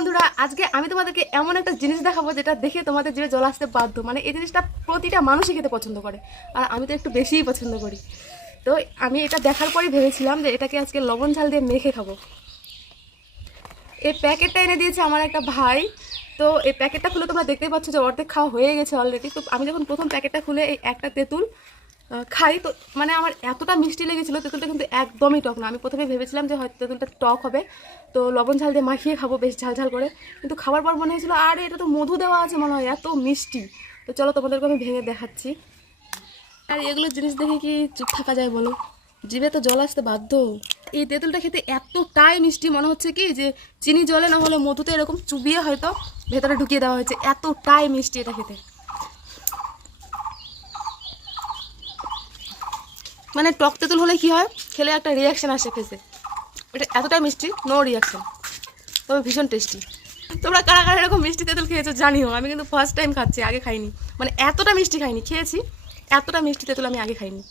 বন্ধুরা, আজকে আমি তোমাদেরকে এমন একটা জিনিস দেখাবো যেটা দেখে তোমাদের জিভে জল আসতে বাধ্য। মানে এই জিনিসটা প্রতিটা মানুষই খেতে পছন্দ করে, আর আমি তো একটু বেশিই পছন্দ করি। তো আমি এটা দেখার পরই ভেবেছিলাম যে এটাকে আজকে লবণ ঝাল দিয়ে মেখে খাবো। এই প্যাকেটটা এনে দিয়েছে আমার একটা ভাই। তো এই প্যাকেটটা খুলে তোমরা দেখতেই পাচ্ছ যে অর্ধেক খাওয়া হয়ে গেছে অলরেডি। তো আমি যখন প্রথম প্যাকেটটা খুলে এই একটা তেঁতুল খাই, তো মানে আমার এতটা মিষ্টি লেগেছিলো। তেঁতুলটা কিন্তু একদমই টক না। আমি প্রথমে ভেবেছিলাম যে হয়তো তেঁতুলটা টক হবে, তো লবণ ঝাল দিয়ে মাখিয়ে খাবো বেশ ঝাল ঝাল করে। কিন্তু খাবার পর মনে হয়েছিল আরে এটা তো মধু দেওয়া আছে মনে হয়, এত মিষ্টি। তো চলো তোমাদেরকে আমি ভেঙে দেখাচ্ছি। আর এগুলো জিনিস দেখে কি চুপ থাকা যায় বলো? জিভে তো জল আসতে বাধ্য। এই তেঁতুলটা খেতে এতটাই মিষ্টি, মনে হচ্ছে কি যে চিনি জলে না হলে মধুতে এরকম চুবিয়ে হয়তো ভেতরে ঢুকিয়ে দেওয়া হয়েছে, এতটাই মিষ্টি এটা খেতে। মানে টক তেঁতুল হলে কি হয়, খেলে একটা রিয়াকশন আসে ফেসে। এটা এতটাই মিষ্টি, নো রিয়াকশন, তবে ভীষণ টেস্টি। তোমরা কারা কারা এরকম মিষ্টি তেঁতুল খেয়েছো জানিও। আমি কিন্তু ফার্স্ট টাইম খাচ্ছি, আগে খাইনি। মানে এতটা মিষ্টি খাইনি, খেয়েছি এতটা মিষ্টি তেঁতুল আমি আগে খাইনি।